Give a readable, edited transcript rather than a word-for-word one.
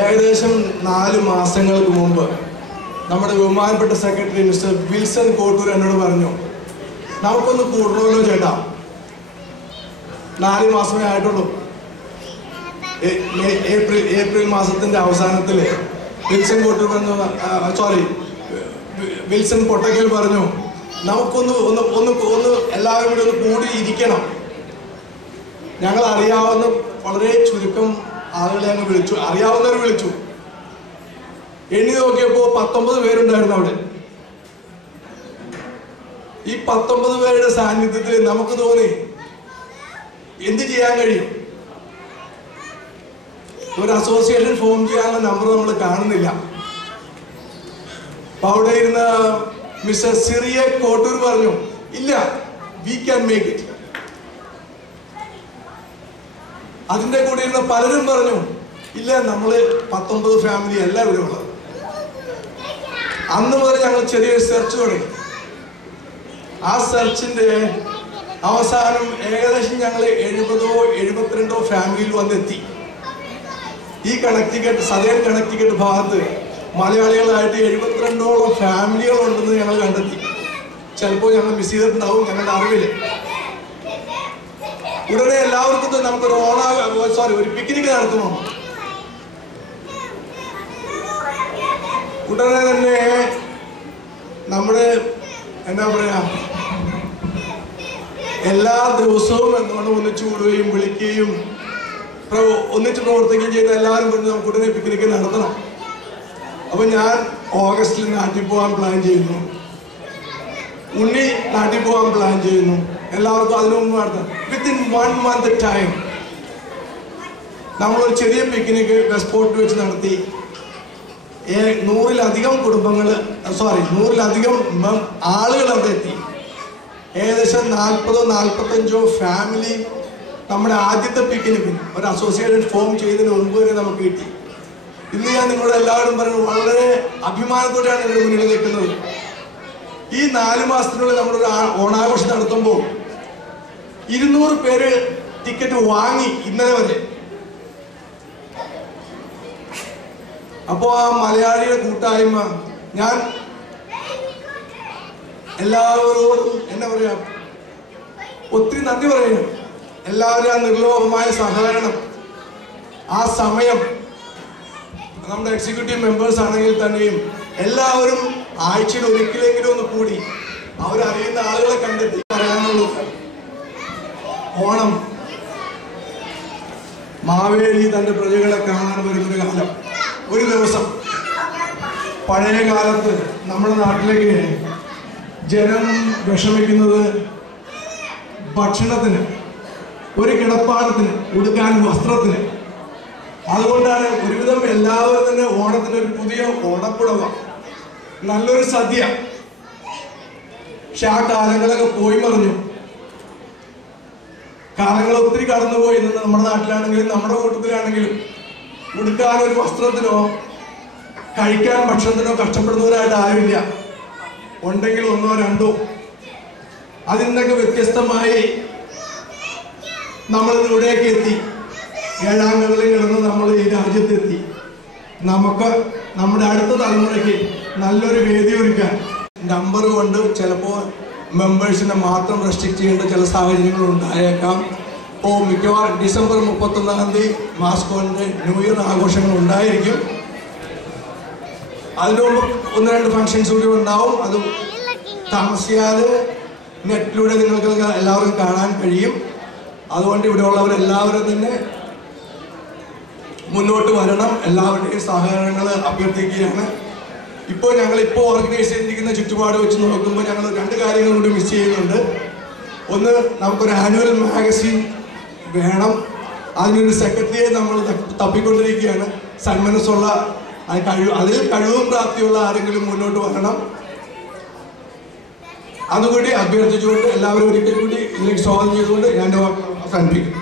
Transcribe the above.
ഏകദേശം 4 മാസങ്ങൾക്ക് മുമ്പ് നമ്മുടെ ബഹുമാനപ്പെട്ട സെക്രട്ടറി മിസ്റ്റർ വിൽസൺ കോട്ടൂർ എന്നോട് പറഞ്ഞു, നമുക്കൊന്ന് കൂടണമല്ലോ ചേട്ടാ. 4 മാസമേ ആയിട്ടുള്ളൂ. ഏപ്രിൽ മാസത്തിന്റെ അവസാനത്തിൽ വിൽസൺ കോട്ടൂർ പറഞ്ഞു, വിൽസൺ പൊട്ടക്കൽ പറഞ്ഞു, നമുക്കൊന്ന് ഒന്ന് ഒന്ന് ഒന്ന് എല്ലാവരും കൂടി ഒന്ന് കൂടി ഇരിക്കണം. ഞങ്ങൾ അറിയാവുന്ന വളരെ ചുരുക്കം ആളുകളെ അങ്ങ് വിളിച്ചു, അറിയാവുന്നവർ വിളിച്ചു. എണ്ണി നോക്കിയപ്പോൾ 19 പേരുണ്ടായിരുന്നു അവിടെ. ഈ 19 പേരുടെ സാന്നിധ്യത്തിൽ നമുക്ക് തോന്നി എന്ത് ചെയ്യാൻ കഴിയും. ഒരു അസോസിയേഷൻ ഫോം ചെയ്യാനുള്ള നമ്പർ നമ്മൾ കാണുന്നില്ല. അപ്പൊ അവിടെ ഇരുന്ന മിസ്റ്റർ സിറിയ കോട്ടൂർ പറഞ്ഞു, ഇല്ല, വി ക്യാൻ മേക്ക് ഇറ്റ്. അതിന്റെ കൂടെ ഇരുന്ന പലരും പറഞ്ഞു, ഇല്ല, നമ്മള് 19 ഫാമിലി അല്ല ഇവിടെ ഉള്ളത്. അന്ന് മുതൽ ഞങ്ങൾ ചെറിയൊരു സെർച്ച് തുടങ്ങി. ആ സെർച്ചിന്റെ അവസാനം ഏകദേശം ഞങ്ങൾ 70ഓ 72ഓ ഫാമിലിയിൽ വന്നെത്തി. ഈ കണക്റ്റിക്കറ്റ്, സദേൺ കണക്റ്റിക്കറ്റ് ഭാഗത്ത് മലയാളികളായിട്ട് 72ഓളം ഫാമിലികളുണ്ടെന്ന് ഞങ്ങൾ കണ്ടെത്തി. ചിലപ്പോൾ ഞങ്ങൾ മിസ് ചെയ്തിട്ടുണ്ടാവും, ഞങ്ങളുടെ അറിവില്. ഉടനെ എല്ലാവർക്കും നമുക്കൊരു ഒരു പിക്നിക് നടത്തണം. ഉടനെ തന്നെ നമ്മുടെ എന്താ പറയാ, എല്ലാ ദിവസവും എന്തുകൊണ്ട് ഒന്നിച്ചു കൂടുകയും വിളിക്കുകയും ഒന്നിച്ച് പ്രവർത്തിക്കുകയും ചെയ്യുന്ന എല്ലാവരും കൊണ്ട് നമുക്ക് ഉടനെ പിക്നിക് നടത്തണം. അപ്പൊ ഞാൻ ഓഗസ്റ്റിൽ നാട്ടിൽ പോകാൻ പ്ലാൻ ചെയ്യുന്നു, ഉണ്ണി നാട്ടിൽ പോകാൻ പ്ലാൻ ചെയ്യുന്നു. എല്ലാവർക്കും അതിനു മുമ്പ് നടത്താം. വിത്തിൻ 1 month ടൈം നമ്മളൊരു ചെറിയ പിക്നിക് വെസ്റ്റ് ഫോർട്ടിൽ വെച്ച് നടത്തി. 100-ലധികം ആളുകൾ അവിടെ എത്തി. ഏകദേശം 40-45 ഫാമിലി നമ്മുടെ ആദ്യത്തെ പിക്നിക്കിന് ഒരു അസോസിയേഷൻ ഫോം ചെയ്തതിന് മുമ്പ് വരെ നമുക്ക് കിട്ടി. ഇന്ന് ഞാൻ നിങ്ങളോട് എല്ലാവരും പറഞ്ഞു, വളരെ അഭിമാനത്തോടെയാണ് നിങ്ങളുടെ മുന്നിൽ നിൽക്കുന്നത്. ഈ 4 മാസത്തിനുള്ളിൽ നമ്മളൊരു ഓണാഘോഷം നടത്തുമ്പോൾ 200 പേര് ടിക്കറ്റ് വാങ്ങി ഇന്നലെ വരെ. അപ്പോ ആ മലയാളിയുടെ കൂട്ടായ്മ, ഞാൻ എല്ലാവരോടും എന്താ പറയാ, ഒത്തിരി നന്ദി പറയുന്നു. എല്ലാവരും ആ നിർലോഭമായ സഹകരണം, ആ സമയം, നമ്മുടെ എക്സിക്യൂട്ടീവ് മെമ്പേഴ്സ് ആണെങ്കിൽ തന്നെയും എല്ലാവരും ആഴ്ചയിൽ ഒരിക്കലെങ്കിലും ഒന്ന് കൂടി അവരറിയുന്ന ആളുകളെ കണ്ടെത്തി പറയാനുള്ളൂ. ഓണം, മാവേലി തന്റെ പ്രജകളെ കാണാൻ വരുന്നൊരു കാലം. ഒരു ദിവസം പഴയ കാലത്ത് നമ്മുടെ നാട്ടിലേക്ക് ജനം വിഷമിക്കുന്നത് ഭക്ഷണത്തിന്, ഒരു കിടപ്പാടത്തിന്, ഉടുക്കാൻ വസ്ത്രത്തിന്. അതുകൊണ്ടാണ് ഒരുവിധം എല്ലാവരും തന്നെ ഓണത്തിന് ഒരു പുതിയ ഓണപ്പുടവ, നല്ലൊരു സദ്യ. പക്ഷെ ആ കാലങ്ങളൊക്കെ പോയി മറിഞ്ഞു. കാലങ്ങൾ ഒത്തിരി കടന്നുപോയി. ഇന്ന് നമ്മുടെ നാട്ടിലാണെങ്കിലും നമ്മുടെ കൂട്ടത്തിലാണെങ്കിലും ഉടുക്കാൻ ഒരു വസ്ത്രത്തിനോ കഴിക്കാൻ ഭക്ഷണത്തിനോ കഷ്ടപ്പെടുന്നവരായിട്ട് ആരുമില്ല. ഉണ്ടെങ്കിൽ 1-ഓ 2-ഓ. അതിൽ നിന്നൊക്കെ വ്യത്യസ്തമായി നമ്മൾ ഇവിടേക്ക് എത്തി. 7ാം കടലിൽ കിടന്ന് നമ്മൾ ഈ രാജ്യത്തെത്തി. നമുക്ക് നമ്മുടെ അടുത്ത തലമുറയ്ക്ക് നല്ലൊരു വേദി ഒരുക്കാൻ നമ്പർ കൊണ്ട് ചിലപ്പോൾ മെമ്പേഴ്സിനെ മാത്രം റെസ്ട്രിക്റ്റ് ചെയ്യേണ്ട ചില സാഹചര്യങ്ങൾ ഉണ്ടായേക്കാം. ഇപ്പോൾ മിക്കവാറും ഡിസംബർ 31-ാം തീയതി മാസ്കോന്റെ ന്യൂ ഇയർ ആഘോഷങ്ങൾ ഉണ്ടായിരിക്കും. അതിനു മുമ്പ് 1-2 ഫംഗ്ഷൻസ് കൂടി ഉണ്ടാവും. അത് താമസിയാതെ നെറ്റിലൂടെ നിങ്ങൾക്ക് എല്ലാവർക്കും കാണാൻ കഴിയും. അതുകൊണ്ട് ഇവിടെ ഉള്ളവരെല്ലാവരും തന്നെ മുന്നോട്ട് വരണം. എല്ലാവരുടെയും സഹകരണങ്ങൾ അഭ്യർത്ഥിക്കുകയാണ്. ഞങ്ങളിപ്പോൾ ഓർഗനൈസ് ചെയ്തിരിക്കുന്ന ചുറ്റുപാട് വെച്ച് നോക്കുമ്പോൾ ഞങ്ങൾ 2 കാര്യങ്ങൾ കൂടി മിസ് ചെയ്യുന്നുണ്ട്. ഒന്ന്, നമുക്കൊരു ആനുവൽ മാഗസിൻ വേണം. അതിനൊരു സെക്രട്ടറിയെ നമ്മൾ തപ്പിക്കൊണ്ടിരിക്കുകയാണ്. സന്മനസ്സുള്ള, അതിൽ കഴിവും പ്രാപ്തിയുള്ള ആരെങ്കിലും മുന്നോട്ട് വരണം. അതുകൂടി അഭ്യർത്ഥിച്ചുകൊണ്ട് എല്ലാവരും ഒരിക്കൽ കൂടി ഇതിലേക്ക് സ്വാഗതം ചെയ്തുകൊണ്ട് ഞാൻ അവസാനിപ്പിക്കും.